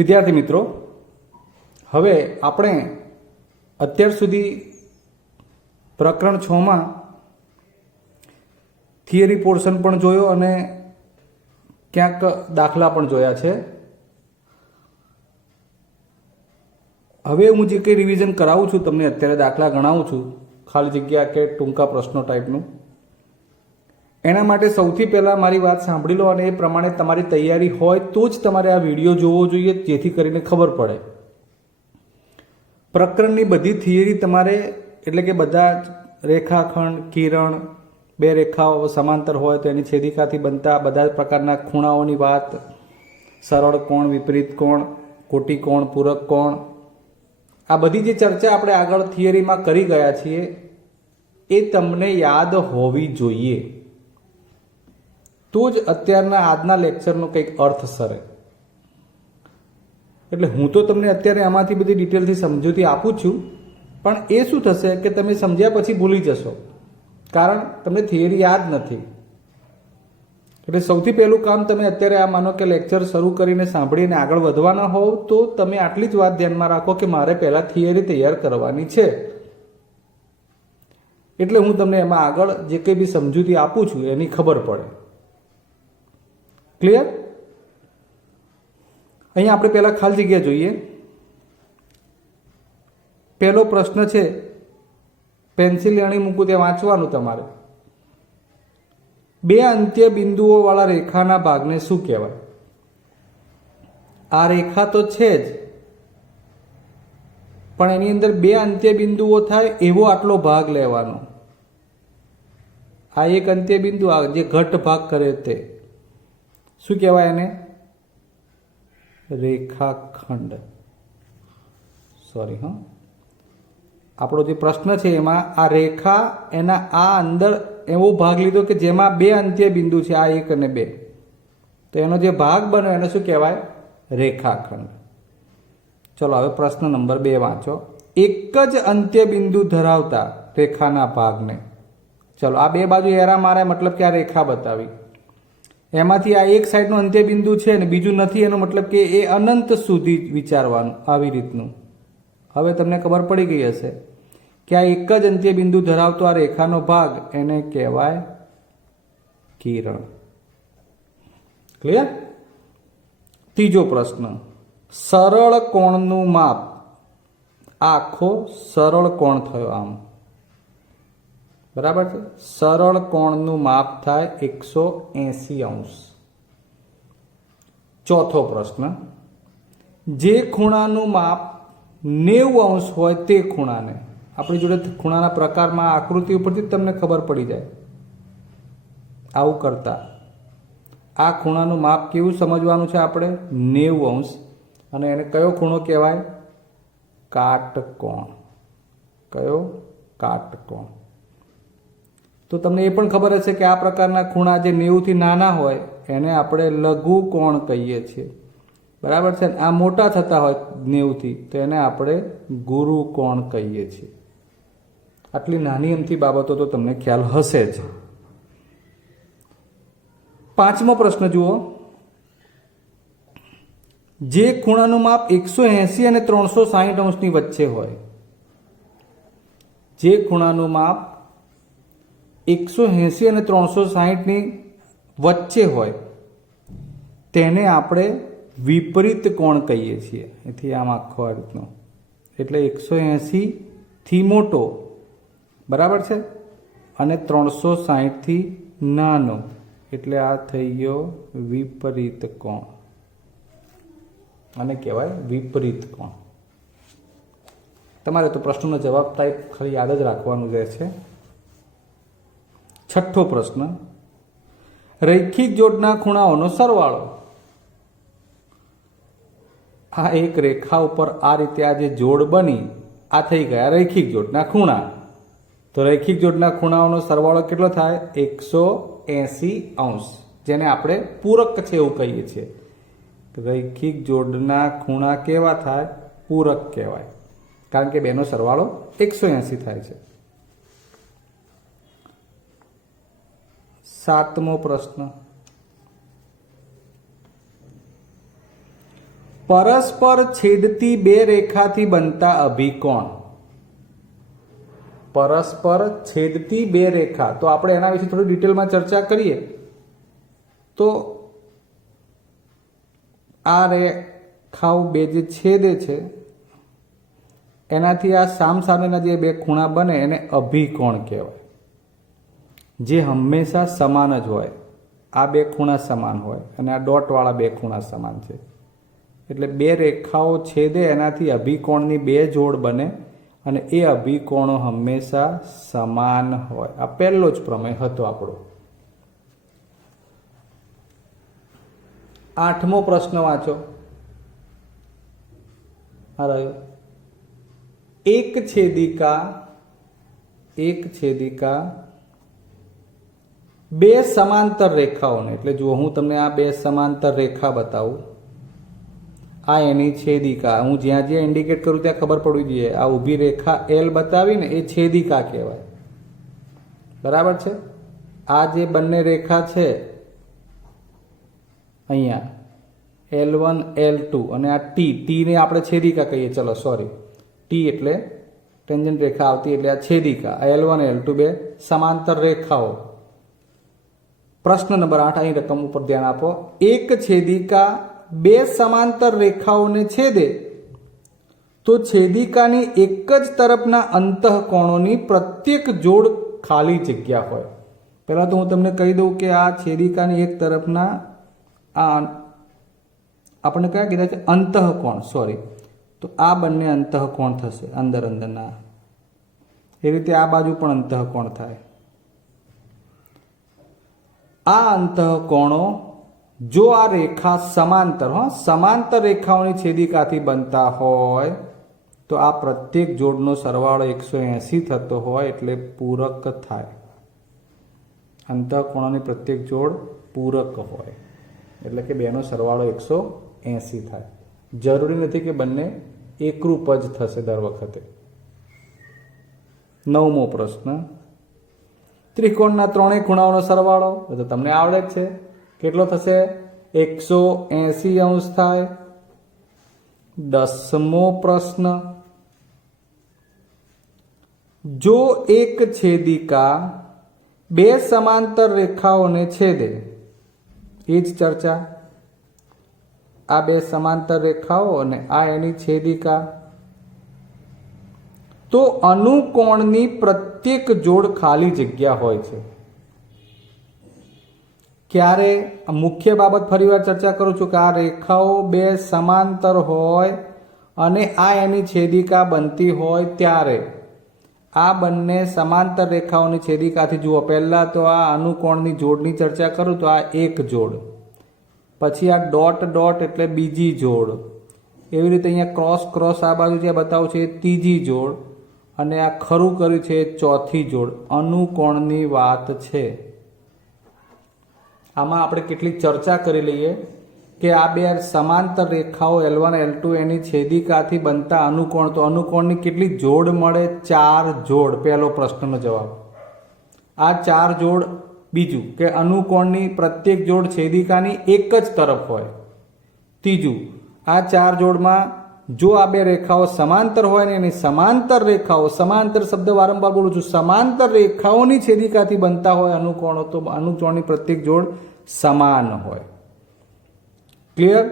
વિદ્યાર્થી મિત્રો, હવે આપણે અત્યાર સુધી પ્રકરણ 6 માં થિયરી પોર્શન પણ જોયો અને ક્યાંક દાખલા પણ જોયા છે. હવે હું જે કંઈ રિવિઝન કરાવું છું તમને, અત્યારે દાખલા ગણાવું છું, ખાલી જગ્યા કે ટૂંકા પ્રશ્નો ટાઈપનું, એના માટે સૌથી પહેલાં મારી વાત સાંભળી લો અને એ પ્રમાણે તમારી તૈયારી હોય તો જ તમારે આ વિડીયો જોવો જોઈએ, જેથી કરીને ખબર પડે. પ્રકરણની બધી થિયરી તમારે, એટલે કે બધા જ રેખાખંડ, કિરણ, બે રેખાઓ સમાંતર હોય તો એની છેદિકાથી બનતા બધા જ પ્રકારના ખૂણાઓની વાત, સરળ કોણ, વિપરીત કોણ, કોટી કોણ, પૂરક કોણ, આ બધી જે ચર્ચા આપણે આગળ થિયરીમાં કરી ગયા છીએ એ તમને યાદ હોવી જોઈએ, તો જ અત્યારના આજના લેક્ચરનો કંઈક અર્થ સરે. એટલે હું તો તમને અત્યારે આમાંથી બધી ડિટેલથી સમજૂતી આપું છું, પણ એ શું થશે કે તમે સમજ્યા પછી ભૂલી જશો, કારણ તમને થિયરી યાદ નથી. એટલે સૌથી પહેલું કામ, તમે અત્યારે આ માનો કે લેક્ચર શરૂ કરીને સાંભળીને આગળ વધવાના હોવ તો તમે આટલી જ વાત ધ્યાનમાં રાખો કે મારે પહેલાં થિયરી તૈયાર કરવાની છે. એટલે હું તમને એમાં આગળ જે કંઈ બી સમજૂતી આપું છું એની ખબર પડે. ક્લિયર? અહીંયા આપણે પહેલાં ખાલી જગ્યા જોઈએ. પહેલો પ્રશ્ન છે, પેન્સિલ અણી મૂકું ત્યાં વાંચવાનું તમારે. બે અંત્ય બિંદુઓ વાળા રેખાના ભાગને શું કહેવાય? આ રેખા તો છે જ, પણ એની અંદર બે અંત્ય બિંદુઓ થાય એવો આટલો ભાગ લેવાનો. આ એક અંત્ય બિંદુ, આ જે ઘટ ભાગ કરે તે શું કહેવાય? એને રેખાખંડ. સોરી, હા, આપણો જે પ્રશ્ન છે એમાં આ રેખા, એના આ અંદર એવો ભાગ લીધો કે જેમાં બે અંત્ય બિંદુ છે, આ એક અને બે, તો એનો જે ભાગ બન્યો એને શું કહેવાય? રેખાખંડ. ચલો હવે પ્રશ્ન નંબર 2 વાંચો. એક જ અંત્ય બિંદુ ધરાવતા રેખાના ભાગને, ચલો આ બે બાજુ એરા મારે, મતલબ કે આ રેખા બતાવી, એમાંથી આ એક સાઈડનું અંત્ય બિંદુ છે ને બીજું નથી, એનો મતલબ કે એ અનંત સુધી વિચારવાનું, આવી રીતનું. હવે તમને ખબર પડી ગઈ હશે કે આ એક જ અંત્ય બિંદુ ધરાવતો આ રેખાનો ભાગ, એને કહેવાય કિરણ. ક્લિયર? ત્રીજો પ્રશ્ન, સરળ કોણનું માપ. આખો સરળ કોણ થયો, આમ બરાબર છે. સરળ કોણનું માપ થાય 180 અંશ. ચોથો પ્રશ્ન, જે ખૂણાનું માપ 90 અંશ હોય તે ખૂણાને, આપણી જોડે ખૂણાના પ્રકારમાં આકૃતિ ઉપરથી જ તમને ખબર પડી જાય. આવું કરતા આ ખૂણાનું માપ કેવું સમજવાનું છે આપણે? 90 અંશ. અને એને કયો ખૂણો કહેવાય? કાટકોણ. કયો? કાટકોણ. તો તમને એ પણ ખબર હશે કે આ પ્રકારના ખૂણા જે 90 થી નાના હોય એને આપણે લઘુ કોણ કહીએ છીએ, બરાબર છે. આ મોટા થતા હોય 90 થી તો એને આપણે ગુરુ કોણ કહીએ છીએ. આટલી નાની અમથી બાબતો તો તમને ખ્યાલ હશે જ. પાંચમો પ્રશ્ન જુઓ. જે ખૂણાનું માપ 180 અને 360 અંશની વચ્ચે હોય, જે ખૂણાનું માપ 180 અને 360ની વચ્ચે હોય તેને આપણે વિપરીત કોણ કહીએ છીએ. એથી આમ આખો આ રીતનો, એટલે 180 થી મોટો, બરાબર છે, અને 360 થી નાનો, એટલે આ થઈ ગયો વિપરીત કોણ, આને કહેવાય વિપરીત કોણ. તમારે તો પ્રશ્નનો જવાબ ટાઈપ ખાલી યાદ જ રાખવાનું રહેશે. છઠ્ઠો પ્રશ્ન, રૈખિક જોડના ખૂણાઓનો સરવાળો. આ એક રેખા ઉપર આ રીતે આ જે જોડ બની, આ થઈ ગયા રૈખિક જોડના ખૂણા. તો રૈખિક જોડના ખૂણાઓનો સરવાળો કેટલો થાય? 180 અંશ, જેને આપણે પૂરક છે એવું કહીએ છીએ. રૈખિક જોડના ખૂણા કેવા થાય? પૂરક કહેવાય, કારણ કે બેનો સરવાળો 180 થાય છે. સાતમો પ્રશ્ન, પરસ્પર છેદતી બે રેખાથી બનતા અભિકોણ. પરસ્પર છેદતી બે રેખા, તો આપણે એના વિશે થોડી ડિટેલમાં ચર્ચા કરીએ. તો આ રેખાઓ બે જે છેદે છે એનાથી આ સામસામેના જે બે ખૂણા બને એને અભિકોણ કહેવાય, જે હંમેશા સમાન જ હોય. આ બે ખૂણા સમાન હોય અને આ ડોટવાળા બે ખૂણા સમાન છે. એટલે બે રેખાઓ છેદે એનાથી અભિકોણની બે જોડ બને અને એ અભિકોણો હંમેશા સમાન હોય. આ પહેલો જ પ્રમેય હતો આપણો. 8મો પ્રશ્ન વાંચો. આ રહ્યો. એક છેદિકા બે સમાંતર રેખાઓને, એટલે જો હું તમને આ બે સમાંતર રેખા બતાવું, આ એની છેદિકા, હું જ્યાં જ્યાં ઇન્ડિકેટ કરું ત્યાં ખબર પડવી જોઈએ. આ ઊભી રેખા એલ બતાવીને એ છેદિકા કહેવાય. બરાબર છે. આ જે બંને રેખા છે અહીંયા L1 L2 અને આ ટી ને આપણે છેદિકા કહીએ. ચલો સોરી, ટી એટલે ટેન્જન્ટ રેખા આવતી એટલે આ છેદિકા. આ L1 L2 બે સમાંતર રેખાઓ. પ્રશ્ન નંબર 8 અહીં રકમ ઉપર ધ્યાન આપો. એક છેદિકા બે સમાંતર રેખાઓને છેદે તો છેદિકાની એક જ તરફના અંતઃકોણોની પ્રત્યેક જોડ ખાલી જગ્યા હોય. પહેલા તો હું તમને કહી દઉં કે આ છેદિકાની એક તરફના આ આપણે કયા કીધા છે? અંતઃકોણ. સોરી, તો આ બંને અંતઃકોણ થશે, અંદરના. એ રીતે આ બાજુ પણ અંતઃકોણ થાય. આ અંતઃકોણો જો આ રેખા સમાંતર રેખાઓની છેદિકાથી બનતા હોય તો આ પ્રત્યેક જોડનો સરવાળો 180 થતો હોય એટલે પૂરક થાય. અંતઃકોણોની પ્રત્યેક જોડ પૂરક હોય એટલે કે બેનો સરવાળો 180 થાય. જરૂરી નથી કે બંને એકરૂપ જ થશે દર વખતે. 9મો પ્રશ્ન. ત્રિકોણના ત્રણેય ખૂણાઓનો સરવાળો તો તમને આવડે જ છે. કેટલો થશે? 180 થાય. 10મો પ્રશ્ન. જો એક છેદિકા બે સમાંતર રેખાઓને છેદે, એ જ ચર્ચા. આ બે સમાંતર રેખાઓ અને આ એની છેદિકા, તો અનુકોણની પ્રત્યેક જોડ ખાલી જગ્યા હોય છે. ક્યારે? મુખ્ય બાબત ફરીવાર ચર્ચા કરું છું કે આ રેખાઓ બે સમાંતર હોય અને આ એની છેદિકા બનતી હોય ત્યારે આ બંને સમાંતર રેખાઓની છેદિકાથી જુઓ. પહેલા તો આ અનુકોણની જોડની ચર્ચા કરું તો આ એક જોડ, પછી આ ડોટ ડોટ એટલે બીજી જોડ, એવી રીતે અહીંયા ક્રોસ ક્રોસ આ બાજુ જે બતાવું છે એ ત્રીજી જોડ, અને આ ખરું કર્યું છે ચોથી જોડ. અનુકોણની વાત છે. આમાં આપણે કેટલીક ચર્ચા કરી લઈએ કે આ બે સમાંતર રેખાઓ L1 L2 એની છેદિકાથી બનતા અનુકોણ, તો અનુકોણની કેટલી જોડ મળે? 4 જોડ. પહેલો પ્રશ્નનો જવાબ આ 4 જોડ. બીજું કે અનુકોણની પ્રત્યેક જોડ છેદિકાની એક જ તરફ હોય. ત્રીજું, આ 4 જોડમાં જો આ બે રેખાઓ સમાંતર હોય ને એની સમાંતર રેખાઓ, સમાંતર શબ્દ વારંવાર બોલું છું, સમાંતર રેખાઓની છેદિકાથી બનતા હોય અનુકોણો, તો અનુકોણની પ્રત્યેક જોડ સમાન હોય. ક્લિયર?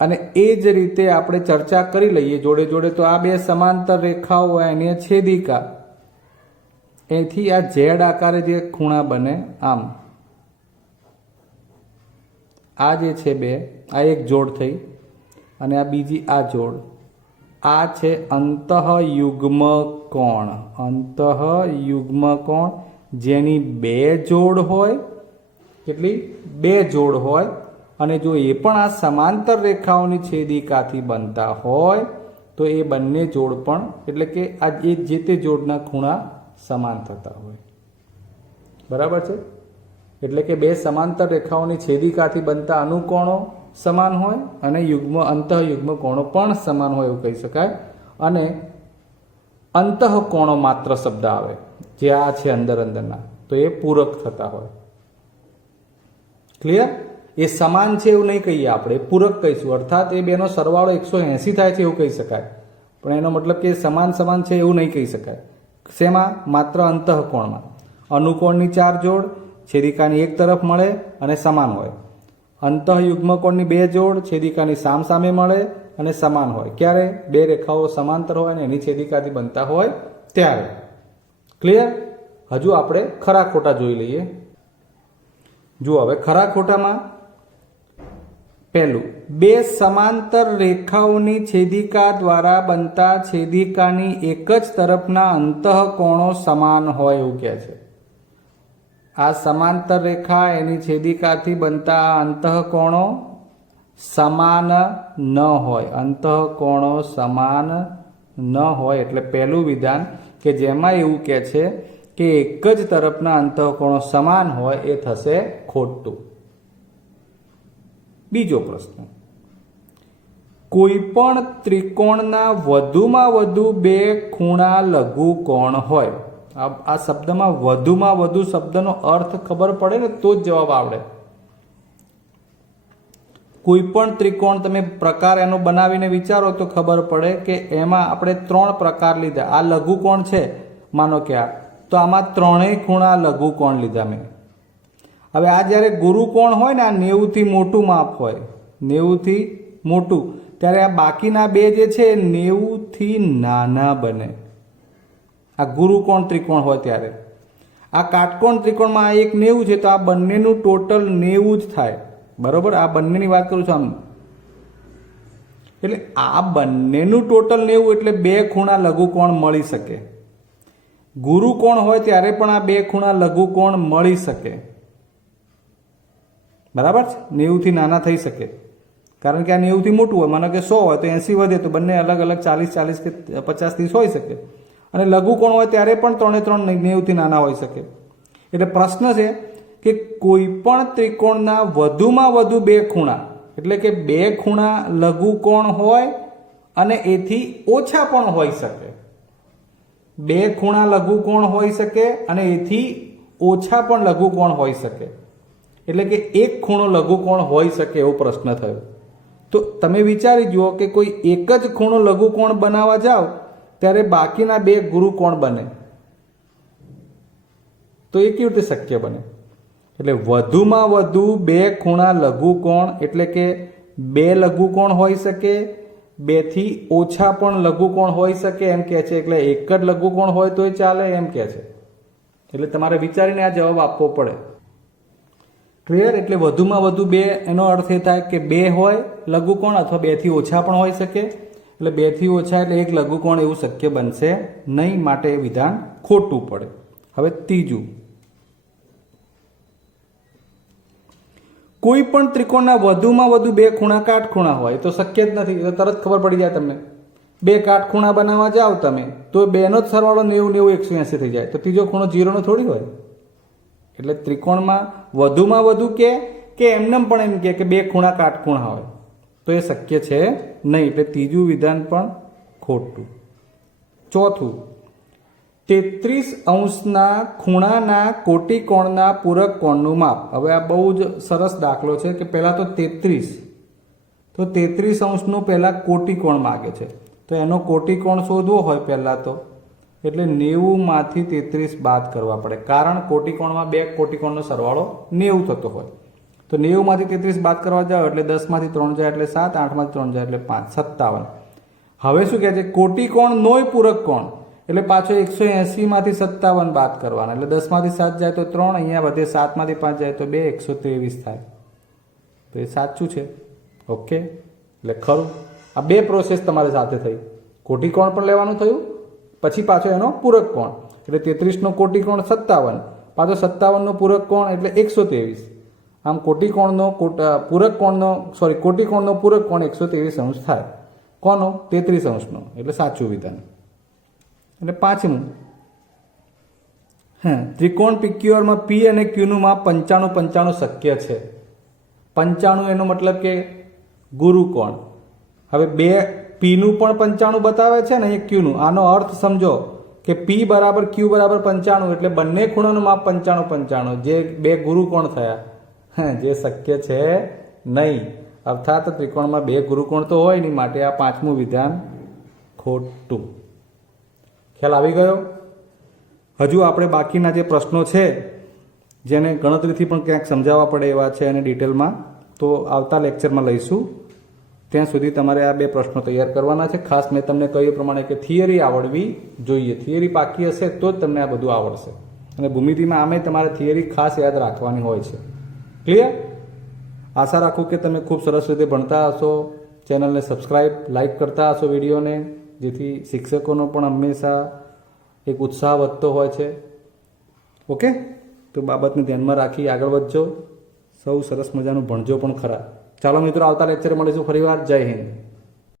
અને એ જ રીતે આપણે ચર્ચા કરી લઈએ જોડે જોડે. તો આ બે સમાંતર રેખાઓ હોય એની છેદિકા, એથી આ ઝેડ આકારે જે ખૂણા બને આમ, આ જે છે બે, આ એક જોડ થઈ અને આ બીજી આ જોડ, આ છે અંતઃયુગ્મ કોણ. અંતઃયુગ્મ કોણ જેની બે જોડ હોય. કેટલી? બે જોડ હોય. અને જો એ પણ આ સમાંતર રેખાઓની છેદિકાથી બનતા હોય તો એ બંને જોડ પણ, એટલે કે આ જે તે જોડના ખૂણા સમાન થતા હોય. બરાબર છે? એટલે કે બે સમાંતર રેખાઓની છેદિકાથી બનતા અનુકોણો સમાન હોય અને અંતઃયુગ્મ કોણો પણ સમાન હોય એવું કહી શકાય. અને અંતઃકોણો માત્ર શબ્દ આવે જે આ છે અંદરના, તો એ પૂરક થતા હોય. ક્લિયર? એ સમાન છે એવું નહીં કહીએ આપણે, પૂરક કહીશું. અર્થાત એ બેનો સરવાળો 180 થાય છે એવું કહી શકાય, પણ એનો મતલબ કે સમાન સમાન છે એવું નહીં કહી શકાય. શેમાં? માત્ર અંતઃકોણમાં. અનુકોણની 4 જોડ છેદિકાની એક તરફ મળે અને સમાન હોય. અંતઃયુગ્મકોણની 2 જોડ છેદિકાની સામસામે મળે અને સમાન હોય. ક્યારે? 2 રેખાઓ સમાંતર હોય અને એની છેદિકાથી બનતા હોય ત્યારે. ક્લિયર? હજુ આપણે ખરા ખોટા જોઈ લઈએ. જુઓ હવે ખરા ખોટામાં પહેલું, 2 સમાંતર રેખાઓની છેદિકા દ્વારા બનતા છેદિકાની એક જ તરફના અંતઃકોણો સમાન હોય એવું કહે છે. આ સમાંતર રેખા એની છેદિકાથી બનતા અંતઃકોણો સમાન ન હોય. અંતઃકોણો સમાન ન હોય એટલે પહેલું વિધાન કે જેમાં એવું કહે છે કે એક જ તરફના અંતઃકોણો સમાન હોય એ થશે ખોટું. બીજો પ્રશ્ન, કોઈ પણ ત્રિકોણના વધુમાં વધુ 2 ખૂણા લઘુકોણ હોય. આ શબ્દમાં વધુમાં વધુ શબ્દનો અર્થ ખબર પડે ને તો જ જવાબ આવડે. કોઈ પણ ત્રિકોણ તમે પ્રકાર એનો બનાવીને વિચારો તો ખબર પડે કે એમાં આપણે 3 પ્રકાર લીધા. આ લઘુકોણ છે માનો કે આ, તો આમાં 3 ખૂણા લઘુકોણ લીધા મેં. હવે આ જ્યારે ગુરુકોણ હોય ને, આ 90 થી મોટું માપ હોય, 90 થી મોટું, ત્યારે આ બાકીના 2 જે છે 90 થી નાના બને. આ ગુરુકોણ ત્રિકોણ હોય ત્યારે. આ કાટકોણ ત્રિકોણમાં આ એક 90 છે તો આ બંનેનું ટોટલ 90 જ થાય. બરોબર? આ બંનેની વાત કરું છું આમ. એટલે આ બંનેનું ટોટલ 90 એટલે 2 ખૂણા લઘુકોણ મળી શકે. ગુરુકોણ હોય ત્યારે પણ આ 2 ખૂણા લઘુકોણ મળી શકે. બરાબર છે? 90 થી નાના થઈ શકે, કારણ કે આ 90 થી મોટું હોય. માનો કે 100 હોય તો 80 વધે તો બંને અલગ અલગ 40 કે 50 30 હોઈ શકે. અને લઘુકોણ હોય ત્યારે પણ 3 90 થી નાના હોઈ શકે. એટલે પ્રશ્ન છે કે કોઈ પણ ત્રિકોણના વધુમાં વધુ 2 ખૂણા, એટલે કે 2 ખૂણા લઘુકોણ હોય અને એથી ઓછા પણ હોઈ શકે. 2 ખૂણા લઘુકોણ હોઈ શકે અને એથી ઓછા પણ લઘુકોણ હોઈ શકે. એટલે કે 1 ખૂણો લઘુકોણ હોઈ શકે એવો પ્રશ્ન થયો. તો તમે વિચારી જુઓ કે કોઈ એક જ ખૂણો લઘુકોણ બનાવવા જાઓ ત્યારે બાકીના 2 ગુરુકોણ બને, તો એ કેવી રીતે શક્ય બને? એટલે વધુમાં વધુ 2 ખૂણા લઘુકોણ એટલે કે 2 લઘુકોણ હોઈ શકે, 2 થી ઓછા પણ લઘુકોણ હોઈ શકે એમ કહે છે. એટલે એક જ લઘુકોણ હોય તોય ચાલે એમ કહે છે. એટલે તમારે વિચારીને આ જવાબ આપવો પડે. ક્લિયર? એટલે વધુમાં વધુ 2 એનો અર્થ એ થાય કે 2 હોય લઘુકોણ અથવા 2 થી ઓછા પણ હોઈ શકે. એટલે 2 થી ઓછા એટલે 1 લઘુકોણ એવું શક્ય બનશે નહીં, માટે એ વિધાન ખોટું પડે. હવે ત્રીજું, કોઈ પણ ત્રિકોણના વધુમાં વધુ 2 ખૂણા કાટખૂણા હોય તો શક્ય જ નથી. તો તરત ખબર પડી જાય તમને. 2 કાટખૂણા બનાવવા જાઓ તમે તો 2નો જ સરવાળો 90 90 180 થઈ જાય, તો ત્રીજો ખૂણો 0 નો થોડી હોય. એટલે ત્રિકોણમાં વધુમાં વધુ કે એમનેમ પણ એમ કે 2 ખૂણા કાટખૂણા હોય તો એ શક્ય છે નહીં. એટલે ત્રીજું વિધાન પણ ખોટું. ચોથું, 33° ખૂણાના કોટિકોણના પૂરક કોણનું માપ. હવે આ બહુ જ સરસ દાખલો છે કે પહેલાં તો 33° પહેલાં કોટિકોણ માગે છે. તો એનો કોટિકોણ શોધવો હોય પહેલાં તો, એટલે 90 માંથી 33 બાદ કરવા પડે, કારણ કોટિકોણમાં 2 કોટિકોણનો સરવાળો 90 થતો હોય. તો 90 માંથી 33 બાદ કરવા જાઓ એટલે 10 માંથી 3 જાય એટલે 7, 8 માંથી 3 જાય એટલે 5, 57. હવે શું કહે છે? કોટિકોણ નોય પૂરક કોણ, એટલે પાછો 180 માંથી 57 બાદ કરવાના. એટલે 10 માંથી 7 જાય તો 3, અહીંયા વધે 7 માંથી 5 જાય તો 2, 123 થાય. તો એ સાચું છે. ઓકે, એટલે ખરું. આ 2 પ્રોસેસ તમારી સાથે થઈ. કોટિકોણ પણ લેવાનું થયું, પછી પાછો એનો પૂરક કોણ, એટલે 33નો કોટિકોણ 57, પાછો 57નો પૂરક કોણ એટલે 123. આમ કોટિકોણનો પૂરક કોણનો કોટિકોણનો પૂરક કોણ 123° થાય. કોનો? 33°નો. એટલે સાચું વિધાન. એટલે પાંચમું, ત્રિકોણ PQRમાં P અને Qનું માપ 95 શક્ય છે. 95 એનો મતલબ કે ગુરુકોણ. હવે 2 Pનું પણ 95 બતાવે છે ને અહીંયા Qનું. આનો અર્થ સમજો કે P બરાબર Q બરાબર 95, એટલે બંને ખૂણાનું માપ 95 જે 2 ગુરુકોણ થયા. જે શક્ય છે નહીં. અર્થાત ત્રિકોણમાં 2 ગુરુકોણ તો હોય નહીં, માટે આ 5મું વિધાન ખોટું. ખ્યાલ આવી ગયો? હજુ આપણે બાકીના જે પ્રશ્નો છે જેને ગણતરીથી પણ ક્યાંક સમજાવવા પડે એવા છે અને ડિટેલમાં, તો આવતા લેક્ચરમાં લઈશું. ત્યાં સુધી તમારે આ 2 પ્રશ્નો તૈયાર કરવાના છે. ખાસ મેં તમને કહ્યું પ્રમાણે કે થિયરી આવડવી જોઈએ. થિયરી પાકી હશે તો જ તમને આ બધું આવડશે. અને ભૂમિતિમાં આમે તમારે થિયરી ખાસ યાદ રાખવાની હોય છે. ક્લિયર? આશા રાખું કે તમે ખૂબ સરસ રીતે ભણતા હશો. ચેનલને સબસ્ક્રાઈબ, લાઈક કરતા હશો વિડીયોને, જેથી શિક્ષકોનો પણ હંમેશા એક ઉત્સાહ વધતો હોય છે. ઓકે? તો બાબતને ધ્યાનમાં રાખી આગળ વધજો. સૌ સરસ મજાનું ભણજો પણ ખરા. ચાલો મિત્રો, આવતા લેક્ચરે મળીશું ફરીવાર. જય હિન્દ.